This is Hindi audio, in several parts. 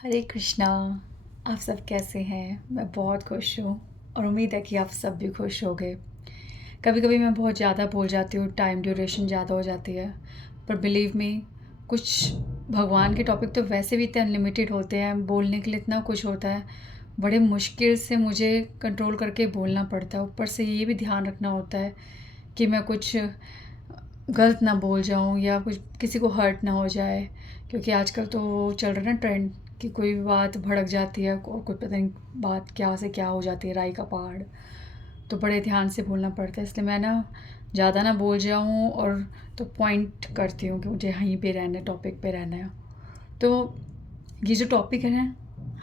हरे कृष्णा। आप सब कैसे हैं? मैं बहुत खुश हूँ और उम्मीद है कि आप सब भी खुश होंगे। कभी कभी मैं बहुत ज़्यादा बोल जाती हूँ, टाइम ड्यूरेशन ज़्यादा हो जाती है, पर बिलीव मी, कुछ भगवान के टॉपिक तो वैसे भी इतने अनलिमिटेड होते हैं, बोलने के लिए इतना कुछ होता है, बड़े मुश्किल से मुझे कंट्रोल करके बोलना पड़ता है। ऊपर से ये भी ध्यान रखना होता है कि मैं कुछ गलत ना बोल जाऊँ या कुछ किसी को हर्ट ना हो जाए, क्योंकि आजकल तो वो चल रहा है ना ट्रेंड कि कोई भी बात भड़क जाती है और कुछ पता नहीं बात क्या से क्या हो जाती है, राई का पहाड़। तो बड़े ध्यान से बोलना पड़ता है, इसलिए मैं ना ज़्यादा ना बोल जाऊँ और तो पॉइंट करती हूँ कि मुझे यहीं पे रहना है, टॉपिक पे रहना है। तो ये जो टॉपिक है ना,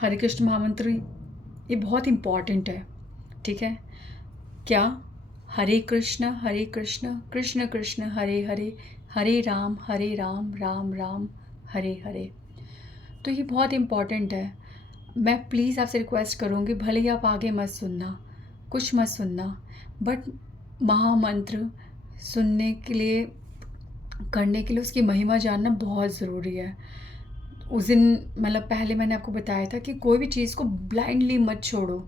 हरे कृष्ण महामंत्र, ये बहुत इम्पॉर्टेंट है। ठीक है क्या? हरे कृष्ण कृष्ण कृष्ण हरे हरे, हरे राम राम राम हरे हरे। तो ये बहुत इम्पॉर्टेंट है। मैं प्लीज़ आपसे रिक्वेस्ट करूँगी, भले ही आप आगे मत सुनना, कुछ मत सुनना, बट महामंत्र सुनने के लिए, करने के लिए उसकी महिमा जानना बहुत ज़रूरी है। उस दिन मतलब पहले मैंने आपको बताया था कि कोई भी चीज़ को ब्लाइंडली मत छोड़ो।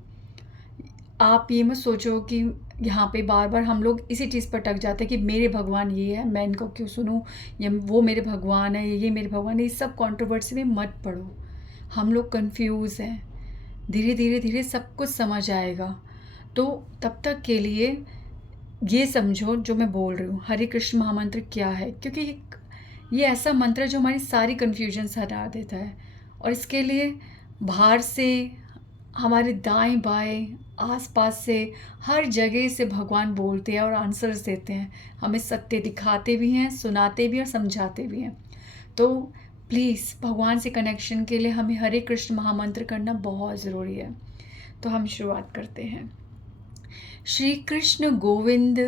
आप ये मत सोचो कि यहाँ पे बार बार हम लोग इसी चीज़ पर अटक जाते हैं कि मेरे भगवान ये है, मैं इनको क्यों सुनूं, या वो मेरे भगवान है, ये मेरे भगवान है। ये सब कंट्रोवर्सी में मत पड़ो। हम लोग कंफ्यूज हैं। धीरे धीरे धीरे सब कुछ समझ आएगा। तो तब तक के लिए ये समझो जो मैं बोल रही हूँ, हरे कृष्ण महामंत्र क्या है, क्योंकि ये ऐसा मंत्र है जो हमारी सारी कन्फ्यूजन्स हटा देता है। और इसके लिए बाहर से, हमारे दाएं बाएं, आसपास से, हर जगह से भगवान बोलते हैं और आंसर्स देते हैं। हमें सत्य दिखाते भी हैं, सुनाते भी हैं और समझाते भी हैं। तो प्लीज़ भगवान से कनेक्शन के लिए हमें हरे कृष्ण महामंत्र करना बहुत ज़रूरी है। तो हम शुरुआत करते हैं। श्री कृष्ण गोविंद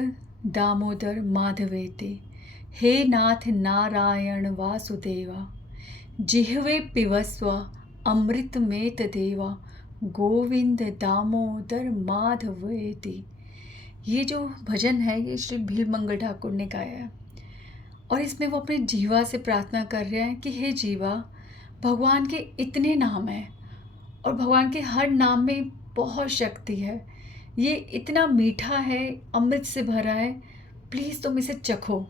दामोदर माधवेति, हे नाथ नारायण वासुदेवा, जिह्वे पिबस्व अमृत में तदेवा, गोविंद दामोदर माधवेति। ये जो भजन है ये श्री भीलमंगल ठाकुर ने गाया है, और इसमें वो अपने जीवा से प्रार्थना कर रहे हैं कि हे जीवा, भगवान के इतने नाम हैं और भगवान के हर नाम में बहुत शक्ति है। ये इतना मीठा है, अमृत से भरा है, प्लीज़ तुम इसे चखो।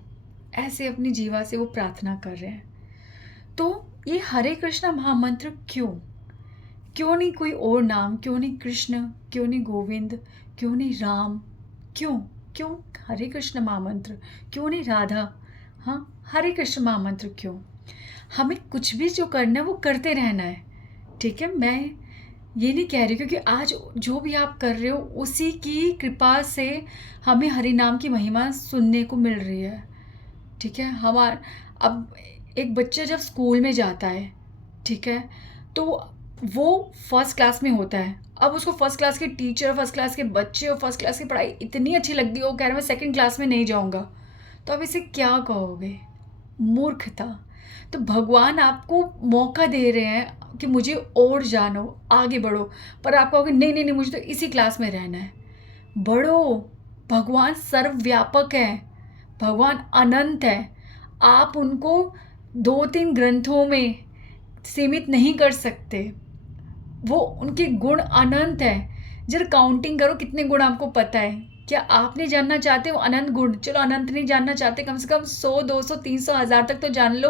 ऐसे अपनी जीवा से वो प्रार्थना कर रहे हैं। तो ये हरे कृष्ण महामंत्र क्यों? क्यों नहीं कोई और नाम? क्यों नहीं कृष्ण? क्यों नहीं गोविंद? क्यों नहीं राम? क्यों? क्यों हरे कृष्ण महामंत्र? क्यों नहीं राधा? हाँ, हरे कृष्ण महामंत्र क्यों? हमें कुछ भी जो करना है वो करते रहना है। ठीक है, मैं ये नहीं कह रही, क्योंकि आज जो भी आप कर रहे हो उसी की कृपा से हमें हरि नाम की महिमा सुनने को मिल रही है। ठीक है, हमार अब एक बच्चा जब स्कूल में जाता है, ठीक है, तो वो फर्स्ट क्लास में होता है। अब उसको फर्स्ट क्लास के टीचर, फर्स्ट क्लास के बच्चे और फर्स्ट क्लास की पढ़ाई इतनी अच्छी लगती है, वो कह रहे मैं सेकंड क्लास में नहीं जाऊंगा। तो अब इसे क्या कहोगे? मूर्खता। तो भगवान आपको मौका दे रहे हैं कि मुझे और जानो, आगे बढ़ो, पर आप कहोगे नहीं नहीं नहीं, मुझे तो इसी क्लास में रहना है। बढ़ो। भगवान सर्वव्यापक है, भगवान अनंत है। आप उनको दो तीन ग्रंथों में सीमित नहीं कर सकते। वो उनके गुण अनंत हैं। जरा काउंटिंग करो कितने गुण आपको पता है। क्या आप नहीं जानना चाहते हो अनंत गुण? चलो अनंत नहीं जानना चाहते, कम से कम 100 200 300 1000 तक तो जान लो।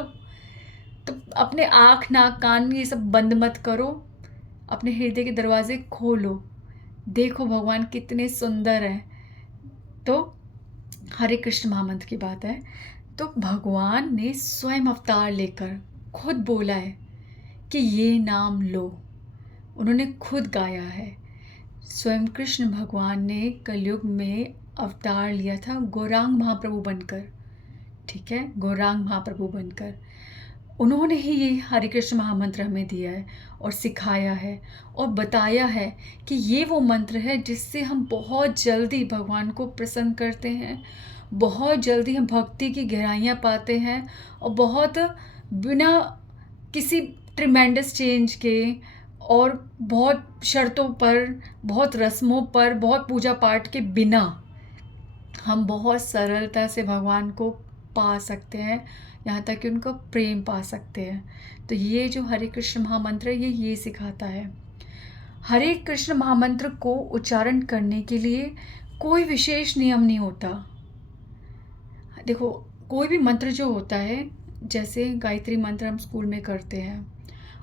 तो अपने आँख नाक कान ये सब बंद मत करो, अपने हृदय के दरवाजे खोलो, देखो भगवान कितने सुंदर हैं। तो हरे कृष्ण महामंत्र की बात है, तो भगवान ने स्वयं अवतार लेकर खुद बोला है कि ये नाम लो। उन्होंने खुद गाया है। स्वयं कृष्ण भगवान ने कलयुग में अवतार लिया था गौरांग महाप्रभु बनकर। ठीक है, गौरांग महाप्रभु बनकर उन्होंने ही ये हरे कृष्ण महामंत्र हमें दिया है और सिखाया है और बताया है कि ये वो मंत्र है जिससे हम बहुत जल्दी भगवान को प्रसन्न करते हैं, बहुत जल्दी हम भक्ति की गहराइयाँ पाते हैं, और बहुत बिना किसी ट्रिमेंडस चेंज के और बहुत शर्तों पर, बहुत रस्मों पर, बहुत पूजा पाठ के बिना हम बहुत सरलता से भगवान को पा सकते हैं। यहाँ तक कि उनका प्रेम पा सकते हैं। तो ये जो हरे कृष्ण महामंत्र है ये सिखाता है। हरे कृष्ण महामंत्र को उच्चारण करने के लिए कोई विशेष नियम नहीं होता। देखो, कोई भी मंत्र जो होता है, जैसे गायत्री मंत्र हम स्कूल में करते हैं,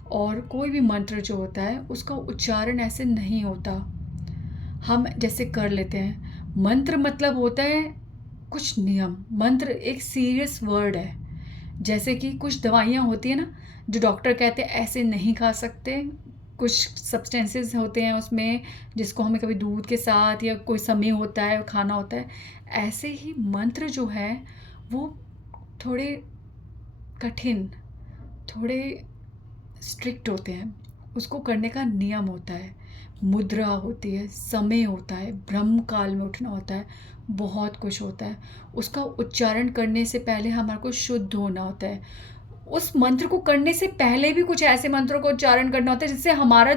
और कोई भी मंत्र जो होता है उसका उच्चारण ऐसे नहीं होता, हम जैसे कर लेते हैं। मंत्र मतलब होता है कुछ नियम। मंत्र एक सीरियस वर्ड है। जैसे कि कुछ दवाइयाँ होती हैं ना, जो डॉक्टर कहते हैं ऐसे नहीं खा सकते, कुछ सब्सटेंसेस होते हैं उसमें जिसको हमें कभी दूध के साथ या कोई समय होता है खाना होता है। ऐसे ही मंत्र जो है वो थोड़े कठिन, थोड़े स्ट्रिक्ट होते हैं। उसको करने का नियम होता है, मुद्रा होती है, समय होता है, ब्रह्म काल में उठना होता है, बहुत कुछ होता है। उसका उच्चारण करने से पहले हमारे को शुद्ध होना होता है। उस मंत्र को करने से पहले भी कुछ ऐसे मंत्रों का उच्चारण करना होता है जिससे हमारा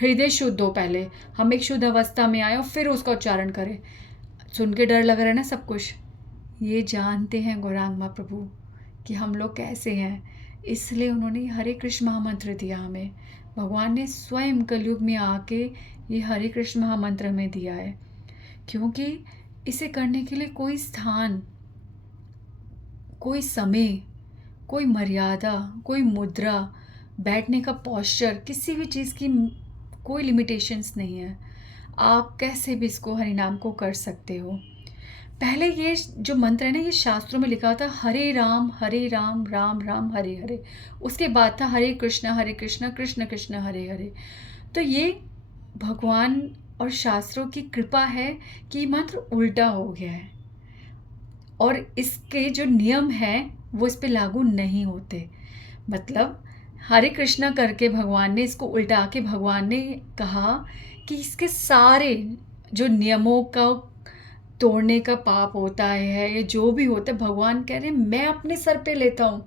हृदय शुद्ध हो। पहले हम एक शुद्ध अवस्था में आए और फिर उसका उच्चारण करें। सुन के डर लग रहा है ना सब कुछ? ये जानते हैं गौरांग माँ प्रभु कि हम लोग कैसे हैं, इसलिए उन्होंने हरे कृष्ण महामंत्र दिया हमें। भगवान ने स्वयं कलयुग में आके ये हरे कृष्ण महामंत्र हमें दिया है, क्योंकि इसे करने के लिए कोई स्थान, कोई समय, कोई मर्यादा, कोई मुद्रा, बैठने का पॉस्चर, किसी भी चीज़ की कोई लिमिटेशंस नहीं है। आप कैसे भी इसको हरिनाम को कर सकते हो। पहले ये जो मंत्र है ना, ये शास्त्रों में लिखा था हरे राम राम राम हरे हरे। उसके बाद था हरे कृष्ण कृष्ण कृष्ण हरे हरे। तो ये भगवान और शास्त्रों की कृपा है कि ये मंत्र उल्टा हो गया है, और इसके जो नियम हैं वो इस पे लागू नहीं होते। मतलब हरे कृष्णा करके भगवान ने इसको उल्टा के भगवान ने कहा कि इसके सारे जो नियमों का तोड़ने का पाप होता है, ये जो भी होता है, भगवान कह रहे हैं मैं अपने सर पे लेता हूँ,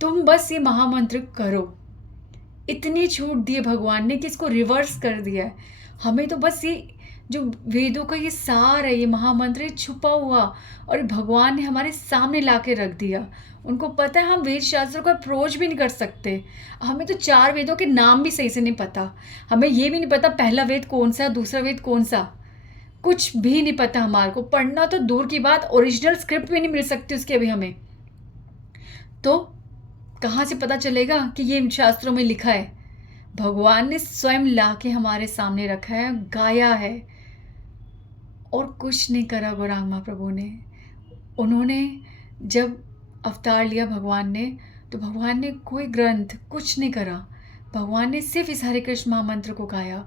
तुम बस ये महामंत्र करो। इतनी छूट दी है भगवान ने कि इसको रिवर्स कर दिया है। हमें तो बस ये जो वेदों का ये सार है, ये महामंत्र, ये छुपा हुआ, और भगवान ने हमारे सामने ला के रख दिया। उनको पता है हम वेद शास्त्रों को अप्रोच भी नहीं कर सकते। हमें तो 4 वेदों के नाम भी सही से नहीं पता। हमें ये भी नहीं पता पहला वेद कौन सा, दूसरा वेद कौन सा, कुछ भी नहीं पता। हमारे को पढ़ना तो दूर की बात, ओरिजिनल स्क्रिप्ट भी नहीं मिल सकती उसकी अभी हमें। तो कहाँ से पता चलेगा कि ये शास्त्रों में लिखा है? भगवान ने स्वयं ला के हमारे सामने रखा है, गाया है, और कुछ नहीं करा गौरांग महाप्रभु ने। उन्होंने जब अवतार लिया भगवान ने, तो भगवान ने कोई ग्रंथ कुछ नहीं करा। भगवान ने सिर्फ इस हरे कृष्ण महामंत्र को गाया,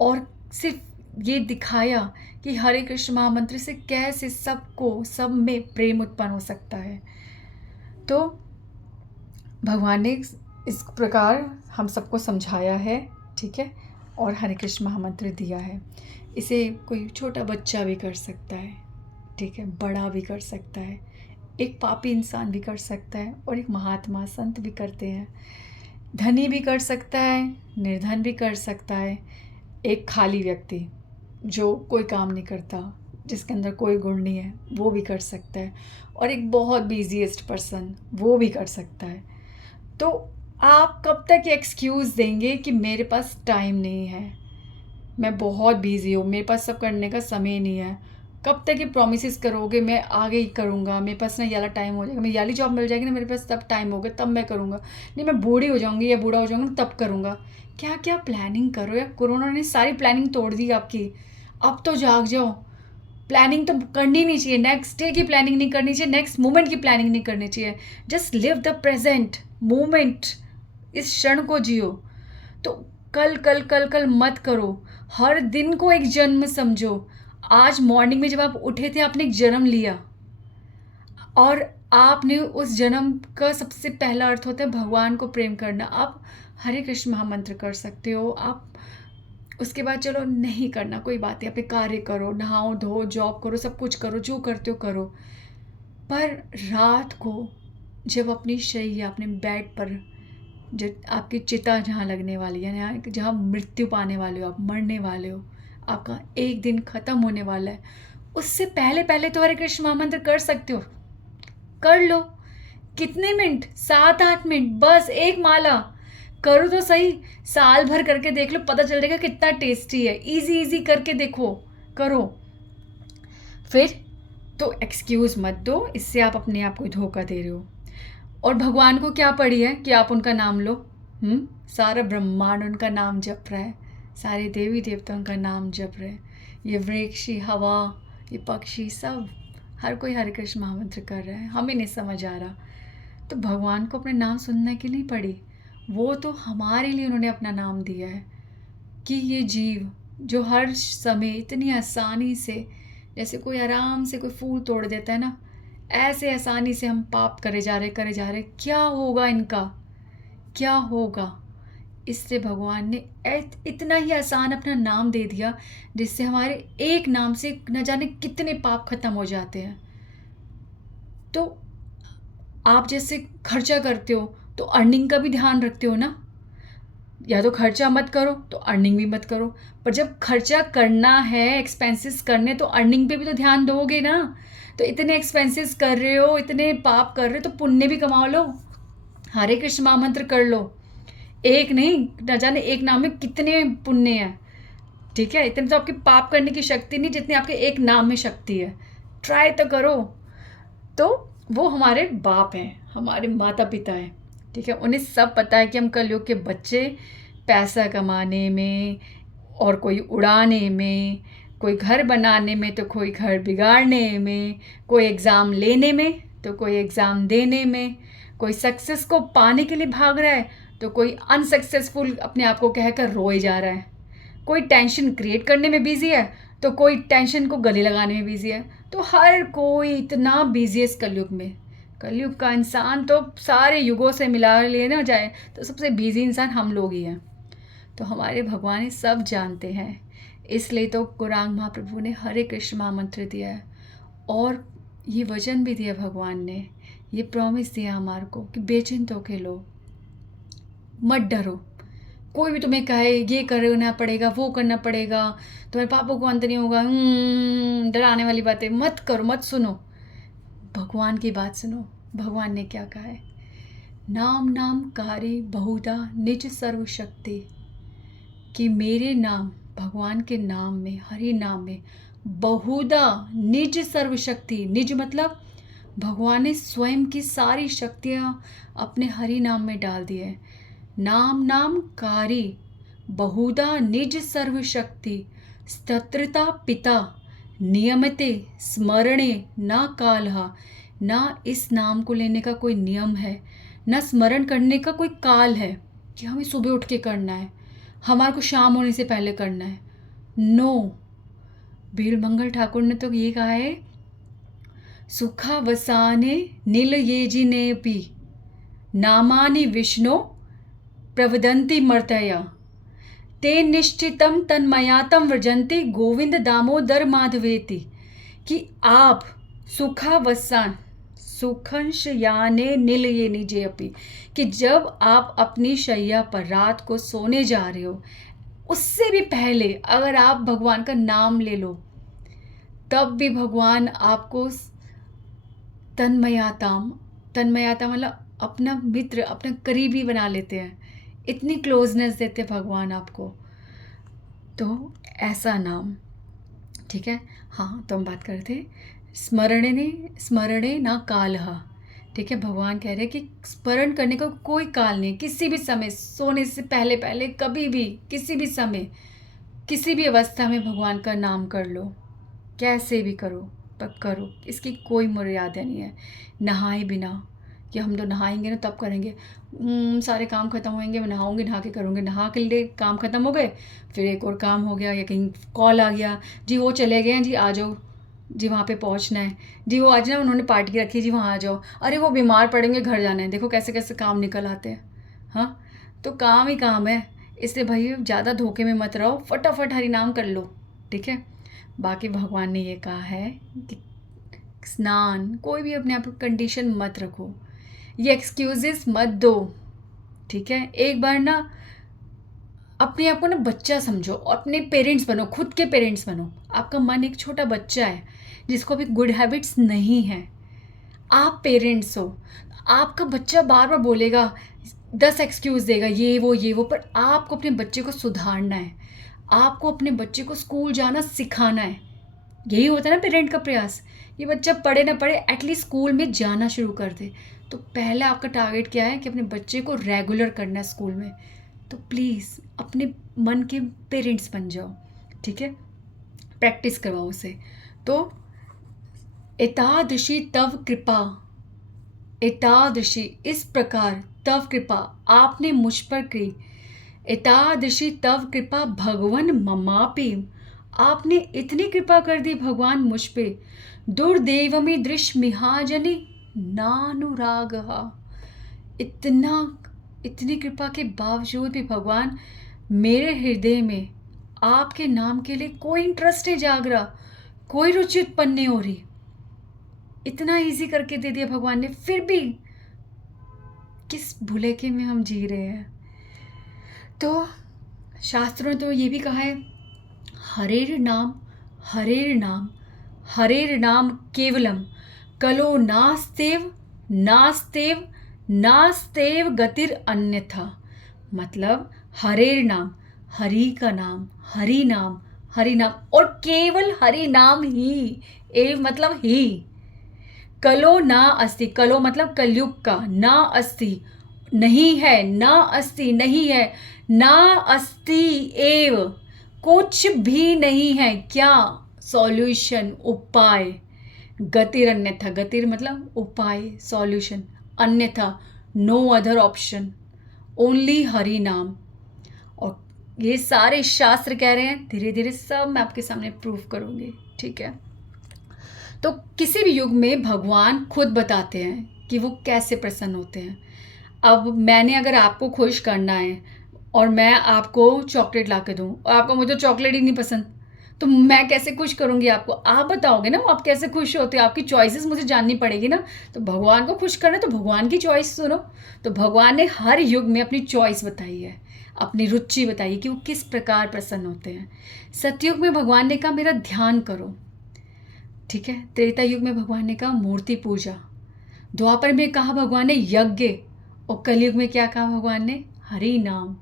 और सिर्फ ये दिखाया कि हरे कृष्ण महामंत्र से कैसे सबको, सब में प्रेम उत्पन्न हो सकता है। तो भगवान ने इस प्रकार हम सबको समझाया है, ठीक है, और हरे कृष्ण महामंत्र दिया है। इसे कोई छोटा बच्चा भी कर सकता है, ठीक है, बड़ा भी कर सकता है, एक पापी इंसान भी कर सकता है, और एक महात्मा संत भी करते हैं। धनी भी कर सकता है, निर्धन भी कर सकता है, एक खाली व्यक्ति जो कोई काम नहीं करता, जिसके अंदर कोई गुण नहीं है, वो भी कर सकता है, और एक बहुत बिजीएस्ट पर्सन वो भी कर सकता है। तो आप कब तक ये एक्सक्यूज़ देंगे कि मेरे पास टाइम नहीं है, मैं बहुत बिज़ी हूँ, मेरे पास सब करने का समय नहीं है? कब तक ये प्रॉमिसेस करोगे मैं आगे ही करूँगा, मेरे पास ना ये वाला टाइम हो जाएगा, मेरी ये वाली जॉब मिल जाएगी ना, मेरे पास तब टाइम होगा तब मैं करूँगा, नहीं मैं बूढ़ी हो जाऊँगी या बूढ़ा हो जाऊँगा तब करूँगा। क्या क्या प्लानिंग करो यार, कोरोना ने सारी प्लानिंग तोड़ दी आपकी। अब तो जाग जाओ। प्लानिंग तो करनी नहीं चाहिए, नेक्स्ट डे की प्लानिंग नहीं करनी चाहिए, नेक्स्ट मोमेंट की प्लानिंग नहीं करनी चाहिए। Just live the present moment, इस क्षण को जियो। तो कल कल कल कल मत करो, हर दिन को एक जन्म समझो। आज मॉर्निंग में जब आप उठे थे आपने एक जन्म लिया, और आपने उस जन्म का सबसे पहला अर्थ होता है भगवान को प्रेम करना। आप हरे कृष्ण महामंत्र कर सकते हो। आप उसके बाद चलो नहीं करना कोई बात नहीं, अपने कार्य करो, नहाओ धो, जॉब करो, सब कुछ करो, जो करते हो करो। पर रात को जब अपनी शैया, अपने बेड पर, जो आपकी चिता जहाँ लगने वाली है, यहाँ जहाँ मृत्यु पाने वाले हो, आप मरने वाले हो, आपका एक दिन ख़त्म होने वाला है, उससे पहले पहले तो हरे कृष्ण महामंत्र कर सकते हो, कर लो। कितने मिनट, 7-8 मिनट, बस एक माला करो तो सही। साल भर करके देख लो, पता चल जाएगा कितना टेस्टी है। इजी इजी करके देखो, करो। फिर तो एक्सक्यूज़ मत दो, इससे आप अपने आप को धोखा दे रहे हो। और भगवान को क्या पड़ी है कि आप उनका नाम लो? सारा ब्रह्मांड उनका नाम जप रहा है, सारे देवी देवता उनका नाम जप रहे हैं, ये वृक्ष, ये हवा, ये पक्षी, सब हर कोई हरे कृष्ण महामंत्र कर रहा है। हमें नहीं समझ आ रहा, तो भगवान को अपने नाम सुनने की नहीं पड़ी। वो तो हमारे लिए उन्होंने अपना नाम दिया है कि ये जीव जो हर समय इतनी आसानी से, जैसे कोई आराम से कोई फूल तोड़ देता है ना, ऐसे आसानी से हम पाप करे जा रहे। क्या होगा इनका, क्या होगा? इससे भगवान ने इतना ही आसान अपना नाम दे दिया, जिससे हमारे एक नाम से न जाने कितने पाप खत्म हो जाते हैं। तो आप जैसे खर्चा करते हो तो अर्निंग का भी ध्यान रखते हो ना, या तो खर्चा मत करो तो अर्निंग भी मत करो। पर जब खर्चा करना है, एक्सपेंसेस करने, तो अर्निंग पे भी तो ध्यान दोगे ना। तो इतने एक्सपेंसेस कर रहे हो, इतने पाप कर रहे हो, तो पुण्य भी कमा लो, हरे कृष्ण महामंत्र कर लो। एक नहीं, न जाने एक नाम में कितने पुण्य हैं, ठीक है। इतने तो आपके पाप करने की शक्ति नहीं जितनी आपके एक नाम में शक्ति है। ट्राई तो करो। तो वो हमारे बाप हैं, हमारे माता पिता हैं, ठीक है। उन्हें सब पता है कि हम कलयुग के बच्चे पैसा कमाने में, और कोई उड़ाने में, कोई घर बनाने में, तो कोई घर बिगाड़ने में, कोई एग्ज़ाम लेने में, तो कोई एग्ज़ाम देने में, कोई सक्सेस को पाने के लिए भाग रहा है, तो कोई अनसक्सेसफुल अपने आप को कहकर रोए जा रहा है। कोई टेंशन क्रिएट करने में बिजी है, तो कोई टेंशन को गले लगाने में बिजी है। तो हर कोई इतना बिजी है इस कलयुग में। कलयुग का इंसान तो सारे युगों से मिला लेना जाए तो सबसे बिजी इंसान हम लोग ही हैं। तो हमारे भगवान सब जानते हैं, इसलिए तो गौरांग महाप्रभु ने हरे कृष्ण महामंत्र दिया है। और ये वचन भी दिया भगवान ने, ये प्रॉमिस दिया हमारे को कि बेचिंत होके लो, मत डरो। कोई भी तुम्हें कहे ये करना पड़ेगा, वो करना पड़ेगा, तुम्हारे पापों को अंत नहीं होगा, डराने वाली बातें मत करो, मत सुनो। भगवान की बात सुनो। भगवान ने क्या कहा है? नाम नाम कारी बहुधा निज सर्वशक्ति, कि मेरे नाम, भगवान के नाम में, हरि नाम में बहुधा निज सर्वशक्ति। निज मतलब भगवान ने स्वयं की सारी शक्तियाँ अपने हरि नाम में डाल दी है। नाम नाम कारी बहुधा निज सर्वशक्ति, स्तत्रता पिता नियमते स्मरणे न कालहा। ना इस नाम को लेने का कोई नियम है, ना स्मरण करने का कोई काल है कि हमें सुबह उठ के करना है, हमारे को शाम होने से पहले करना है। नो, बीरमंगल ठाकुर ने तो ये कहा है, सुखावसाने नील येजिने पी नामानि विष्णु प्रवदंती मर्तया, ते निश्चितम तन्मयातम व्रजंती गोविंद दामोदर माधवेति। कि आप सुखावसान सुखंश याने नील ये निजे अपी, कि जब आप अपनी शैया पर रात को सोने जा रहे हो, उससे भी पहले अगर आप भगवान का नाम ले लो, तब भी भगवान आपको तन्मयाता मतलब अपना मित्र, अपना करीबी बना लेते हैं। इतनी क्लोजनेस देते भगवान आपको। तो ऐसा नाम, ठीक है। हाँ, तो हम बात करते स्मरणे ना कालहा, ठीक है। भगवान कह रहे हैं कि स्मरण करने का कोई काल नहीं। किसी भी समय, सोने से पहले पहले, कभी भी, किसी भी समय, किसी भी अवस्था में भगवान का नाम कर लो, कैसे भी करो, पर करो, इसकी कोई मर्यादा नहीं है। नहाए बिना, कि हम तो नहाएंगे ना तब करेंगे, सारे काम खत्म होंगे, मैं नहाऊंगी, नहा के करूँगी, नहा के लिए काम खत्म हो गए, फिर एक और काम हो गया, या कहीं कॉल आ गया, जी वो चले गए हैं, जी आ जाओ, जी वहाँ पे पहुँचना है, जी वो आज ना उन्होंने पार्टी रखी, जी वहाँ आ जाओ, अरे वो बीमार पड़ेंगे, घर जाना है। देखो कैसे कैसे काम निकल आते हैं। हाँ, तो काम ही काम है, इसलिए भाई ज़्यादा धोखे में मत रहो, फटाफट हरि नाम कर लो, ठीक है। बाकी भगवान ने ये कहा है कि स्नान, कोई भी अपने आप को कंडीशन मत रखो, ये एक्सक्यूजेस मत दो, ठीक है। एक बार ना अपने आप को ना बच्चा समझो, अपने पेरेंट्स बनो, खुद के पेरेंट्स बनो। आपका मन एक छोटा बच्चा है जिसको भी गुड हैबिट्स नहीं है। आप पेरेंट्स हो, आपका बच्चा बार बार बोलेगा, 10 एक्सक्यूज़ देगा, ये वो, पर आपको अपने बच्चे को सुधारना है, आपको अपने बच्चे को स्कूल जाना सिखाना है। यही होता है ना पेरेंट का प्रयास। ये बच्चा पढ़े ना पढ़े, एटलीस्ट स्कूल में जाना शुरू कर दे। तो पहला आपका टारगेट क्या है कि अपने बच्चे को रेगुलर करना है स्कूल में। तो प्लीज़ अपने मन के पेरेंट्स बन जाओ, ठीक है, प्रैक्टिस करवाओ उसे। तो एतादृशी तव कृपा, एतादृशी इस प्रकार, तव कृपा आपने मुझ पर की, एतादृशी तव कृपा भगवन ममापि, आपने इतनी कृपा कर दी भगवान मुझ पे, दुर्देवमी दृश्य मिहाजनी नानुराग, इतनी कृपा के बावजूद भी भगवान मेरे हृदय में आपके नाम के लिए कोई इंटरेस्ट नहीं जाग रहा, कोई रुचि उत्पन्न नहीं हो रही। इतना इजी करके दे दिया भगवान ने, फिर भी किस भुलेखे में हम जी रहे हैं। तो शास्त्रों ने तो ये भी कहा है, हरेर नाम हरेर नाम हरेर नाम केवलम, कलो नास्तेव नास्तेव नास्तेव गतिर अन्यथा। मतलब हरेर नाम, हरि का नाम, हरि नाम, हरि नाम, और केवल हरि नाम ही, एव मतलब ही। कलो ना अस्ति, कलो मतलब कलयुग का, ना अस्ति नहीं है, ना अस्ति नहीं है, ना अस्ति एव कुछ भी नहीं है, क्या सॉल्यूशन, उपाय, गतिर अन्यथा, गतिर मतलब उपाय, सॉल्यूशन, अन्यथा no other option, only Hari नाम। और ये सारे शास्त्र कह रहे हैं, धीरे धीरे सब मैं आपके सामने प्रूफ करूँगी, ठीक है। तो किसी भी युग में भगवान खुद बताते हैं कि वो कैसे प्रसन्न होते हैं। अब मैंने अगर आपको खुश करना है और मैं आपको चॉकलेट ला के दूँ और आपको मुझे चॉकलेट ही नहीं पसंद, तो मैं कैसे खुश करूँगी आपको? आप बताओगे ना वो आप कैसे खुश होते हो, आपकी चॉइसेस मुझे जाननी पड़ेगी ना। तो भगवान को खुश करना है तो भगवान की चॉइस सुनो। तो भगवान ने हर युग में अपनी चॉइस बताई है, अपनी रुचि बताई कि वो किस प्रकार प्रसन्न होते हैं। सतयुग में भगवान ने कहा मेरा ध्यान करो, ठीक है। त्रेता युग में भगवान ने कहा मूर्ति पूजा, द्वापर में कहा भगवान ने यज्ञ, और कलयुग में क्या कहा भगवान ने, हरि नाम।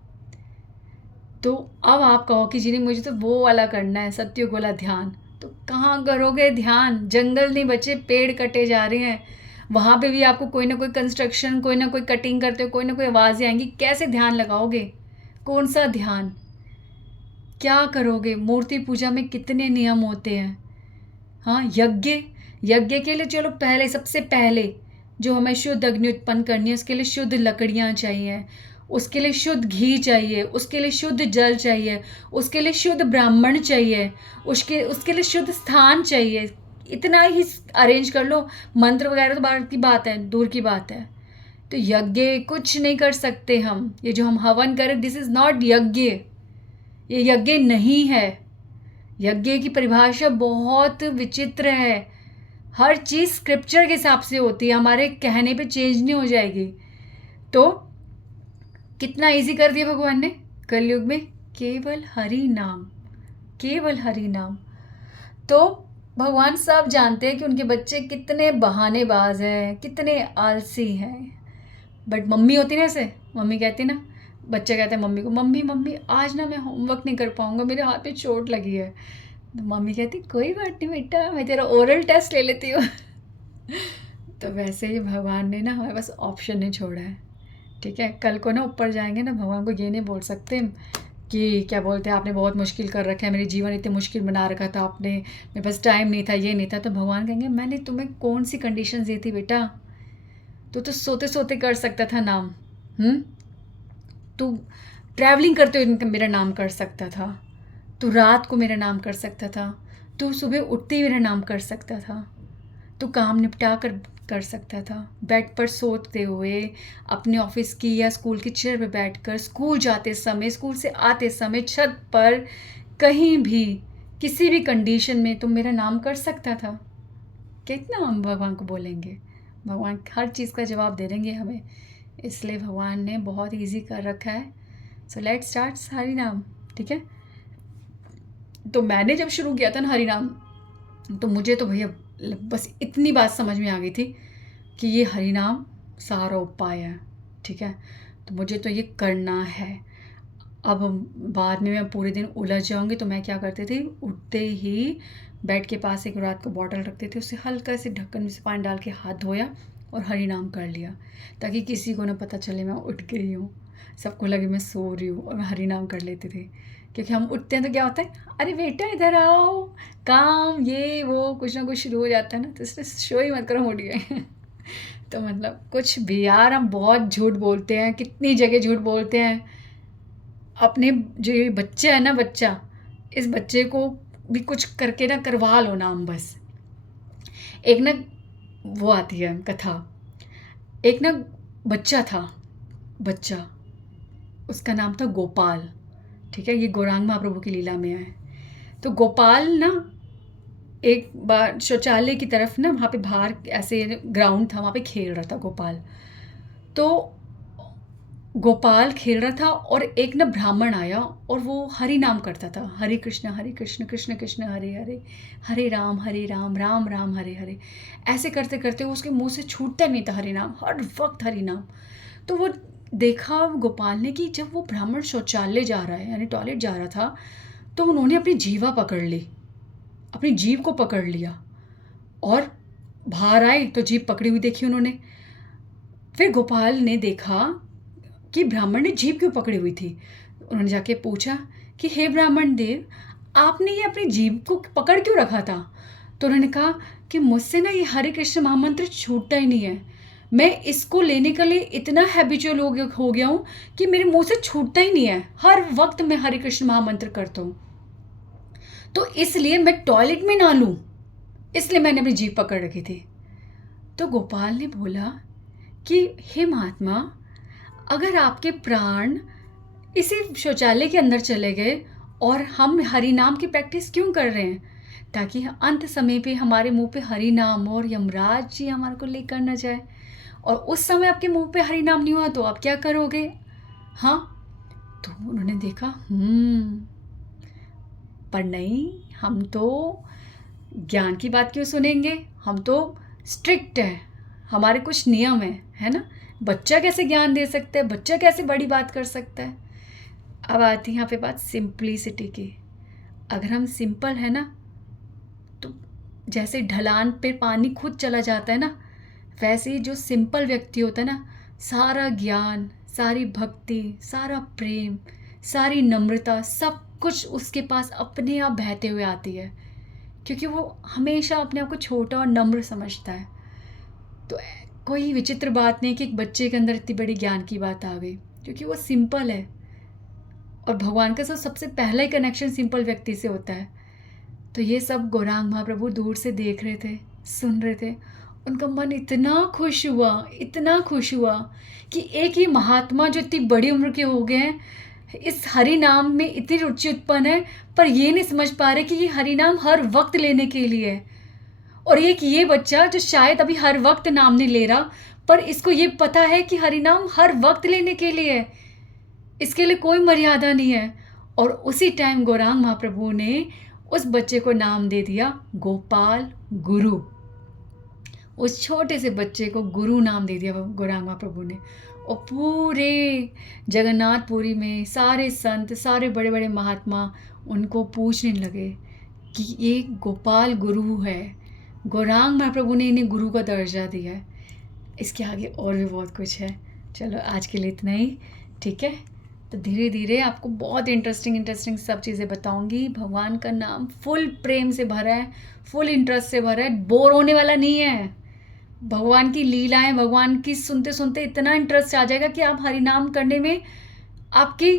तो अब आप कहो कि जी नहीं मुझे तो वो वाला करना है, सतयुग वाला ध्यान, तो कहाँ करोगे ध्यान? जंगल नहीं बचे, पेड़ कटे जा रहे हैं, वहाँ पे भी आपको कोई ना कोई कंस्ट्रक्शन, कोई ना कोई कटिंग करते हो, कोई ना कोई आवाज़ें आएंगी, कैसे ध्यान लगाओगे? कौन सा ध्यान, क्या करोगे? मूर्ति पूजा में कितने नियम होते हैं। हाँ, यज्ञ, यज्ञ के लिए चलो पहले, सबसे पहले जो हमें शुद्ध अग्नि उत्पन्न करनी है उसके लिए शुद्ध लकड़ियाँ चाहिए, उसके लिए शुद्ध घी चाहिए, उसके लिए शुद्ध जल चाहिए, उसके लिए शुद्ध ब्राह्मण चाहिए, उसके लिए शुद्ध स्थान चाहिए। इतना ही अरेंज कर लो, मंत्र वगैरह तो बाहर की बात है, दूर की बात है। तो यज्ञ कुछ नहीं कर सकते हम। ये जो हम हवन करें, दिस इज़ नॉट यज्ञ, ये यज्ञ नहीं है। यज्ञ की परिभाषा बहुत विचित्र है, हर चीज़ स्क्रिप्चर के हिसाब से होती है, हमारे कहने पे चेंज नहीं हो जाएगी। तो कितना इजी कर दिया भगवान ने कलयुग में, केवल हरि नाम, केवल हरि नाम। तो भगवान सब जानते हैं कि उनके बच्चे कितने बहानेबाज हैं, कितने आलसी हैं। बट मम्मी होती ना, ऐसे मम्मी कहती ना, बच्चा कहता है मम्मी को, मम्मी मम्मी आज ना मैं होमवर्क नहीं कर पाऊँगा, मेरे हाथ पे चोट लगी है। तो मम्मी कहती कोई बात नहीं बेटा, मैं तेरा ओरल टेस्ट ले लेती हूँ। तो वैसे ही भगवान ने ना हमारे पास ऑप्शन नहीं छोड़ा है, ठीक है। कल को ना ऊपर जाएंगे ना, भगवान को ये नहीं बोल सकते कि क्या बोलते हैं आपने बहुत मुश्किल कर रखा है, मेरे जीवन इतने मुश्किल बना रखा था आपने, मेरे पास टाइम नहीं था, ये नहीं था। तो भगवान कहेंगे मैंने तुम्हें कौन सी कंडीशन दी थी बेटा, तो सोते सोते कर सकता था नाम, तू ट्रैवलिंग करते हुए मेरा नाम कर सकता था, तू रात को मेरा नाम कर सकता था, तू सुबह उठते ही मेरा नाम कर सकता था, तू काम निपटा कर सकता था, बेड पर सोते हुए, अपने ऑफिस की या स्कूल की चेयर पर बैठकर, स्कूल जाते समय, स्कूल से आते समय, छत पर, कहीं भी, किसी भी कंडीशन में तुम मेरा नाम कर सकता था। कितना हम भगवान को बोलेंगे, भगवान हर चीज़ का जवाब दे देंगे हमें। इसलिए भगवान ने बहुत इजी कर रखा है। सो लेट्स स्टार्ट हरि नाम, ठीक है। तो मैंने जब शुरू किया था ना हरि नाम, तो मुझे तो भैया बस इतनी बात समझ में आ गई थी कि ये हरि नाम सारा उपाय है, ठीक है। तो मुझे तो ये करना है। अब बाद में मैं पूरे दिन उलझ जाऊंगी, तो मैं क्या करती थी, उठते ही बेड के पास एक रात को बॉटल रखती थी, उससे हल्का से ढक्कन में से पानी डाल के हाथ धोया और हरि नाम कर लिया, ताकि किसी को ना पता चले मैं उठ गई हूँ, सबको लगे मैं सो रही हूँ, और मैं हरि नाम कर लेती थी। क्योंकि हम उठते हैं तो क्या होता है, अरे बेटा इधर आओ, काम ये वो कुछ ना कुछ शुरू हो जाता है ना, तो इसलिए शो ही मत करो, हम उठ गए। तो मतलब कुछ भी यार, हम बहुत झूठ बोलते हैं, कितनी जगह झूठ बोलते हैं। अपने जो ये बच्चा है ना, बच्चा, इस बच्चे को भी कुछ करके ना करवा लो नाम बस। एक ना वो आती है कथा, एक ना बच्चा था, बच्चा, उसका नाम था गोपाल, ठीक है। ये गौरांग महाप्रभु की लीला में है। तो गोपाल ना एक बार शौचालय की तरफ ना, वहाँ पे बाहर ऐसे ग्राउंड था, वहाँ पे खेल रहा था गोपाल। तो गोपाल खेल रहा था और एक ना ब्राह्मण आया और वो हरि नाम करता था, हरे कृष्ण कृष्ण कृष्ण हरे हरे, हरे राम राम राम हरे हरे। ऐसे करते करते वो उसके मुंह से छूटता नहीं था हरि नाम, हर वक्त हरि नाम। तो वो देखा गोपाल ने कि जब वो ब्राह्मण शौचालय जा रहा है, यानी टॉयलेट जा रहा था, तो उन्होंने अपनी जीवा पकड़ ली, अपनी जीभ को पकड़ लिया और बाहर आए तो जीभ पकड़ी हुई देखी उन्होंने। फिर गोपाल ने देखा कि ब्राह्मण ने जीभ क्यों पकड़ी हुई थी। उन्होंने जाके पूछा कि हे ब्राह्मण देव, आपने ये अपनी जीभ को पकड़ क्यों रखा था। तो उन्होंने कहा कि मुझसे ना ये हरे कृष्ण महामंत्र छूटता ही नहीं है, मैं इसको लेने के लिए इतना हैबिचुअल हो गया हूँ कि मेरे मुंह से छूटता ही नहीं है, हर वक्त मैं हरे कृष्ण महामंत्र करता हूँ, तो इसलिए मैं टॉयलेट में ना लूँ, इसलिए मैंने अपनी जीभ पकड़ रखी थी। तो गोपाल ने बोला कि हे महात्मा, अगर आपके प्राण इसी शौचालय के अंदर चले गए और हम हरि नाम की प्रैक्टिस क्यों कर रहे हैं, ताकि अंत समय पे हमारे मुंह पे हरि नाम और यमराज जी हमारे को लेकर न जाए, और उस समय आपके मुंह पे हरि नाम नहीं हुआ तो आप क्या करोगे। हाँ, तो उन्होंने देखा पर नहीं, हम तो ज्ञान की बात क्यों सुनेंगे, हम तो स्ट्रिक्ट हैं, हमारे कुछ नियम है ना। बच्चा कैसे ज्ञान दे सकता है, बच्चा कैसे बड़ी बात कर सकता है। अब आती है यहाँ पे बात सिंप्लिसिटी की। अगर हम सिंपल है ना, तो जैसे ढलान पे पानी खुद चला जाता है ना, वैसे ही जो सिंपल व्यक्ति होता है ना, सारा ज्ञान, सारी भक्ति, सारा प्रेम, सारी नम्रता, सब कुछ उसके पास अपने आप बहते हुए आती है, क्योंकि वो हमेशा अपने आप को छोटा और नम्र समझता है। तो कोई विचित्र बात नहीं कि एक बच्चे के अंदर इतनी बड़ी ज्ञान की बात आ गई, क्योंकि वो सिंपल है, और भगवान का सबसे पहला ही कनेक्शन सिंपल व्यक्ति से होता है। तो ये सब गौरांग महाप्रभु दूर से देख रहे थे, सुन रहे थे, उनका मन इतना खुश हुआ, इतना खुश हुआ कि एक ही महात्मा जो इतनी बड़ी उम्र के हो गए हैं, इस हरि नाम में इतनी रुचि उत्पन्न है, पर ये नहीं समझ पा रहे कि ये हरि नाम हर वक्त लेने के लिए है। और एक ये बच्चा जो शायद अभी हर वक्त नाम नहीं ले रहा, पर इसको ये पता है कि हरि नाम हर वक्त लेने के लिए है, इसके लिए कोई मर्यादा नहीं है। और उसी टाइम गौरांग महाप्रभु ने उस बच्चे को नाम दे दिया गोपाल गुरु। उस छोटे से बच्चे को गुरु नाम दे दिया गौरांग महाप्रभु ने। और पूरे जगन्नाथपुरी में सारे संत, सारे बड़े बड़े महात्मा उनको पूछने लगे कि ये गोपाल गुरु है, गौरांग महाप्रभु ने इन्हें गुरु का दर्जा दिया है। इसके आगे और भी बहुत कुछ है। चलो आज के लिए इतना ही, ठीक है। तो धीरे धीरे आपको बहुत इंटरेस्टिंग सब चीज़ें बताऊंगी। भगवान का नाम फुल प्रेम से भरा है, फुल इंटरेस्ट से भरा है, बोर होने वाला नहीं है। भगवान की लीलाएं, भगवान की सुनते सुनते इतना इंटरेस्ट आ जाएगा कि आप हरि नाम करने में आपकी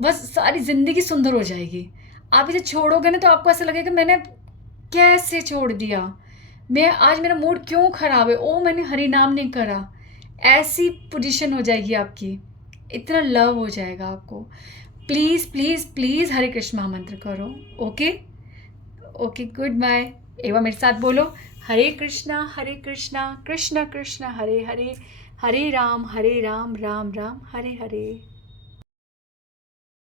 बस सारी ज़िंदगी सुंदर हो जाएगी। आप इसे छोड़ोगे ना तो आपको ऐसा लगेगा मैंने कैसे छोड़ दिया, मैं आज मेरा मूड क्यों ख़राब है, ओ मैंने हरि नाम नहीं करा, ऐसी पोजीशन हो जाएगी आपकी, इतना लव हो जाएगा आपको। Please please please Hare Krishna महामंत्र करो। Okay okay, good bye. एक बार मेरे साथ बोलो, हरे कृष्णा कृष्ण कृष्ण हरे हरे, हरे राम राम राम हरे हरे।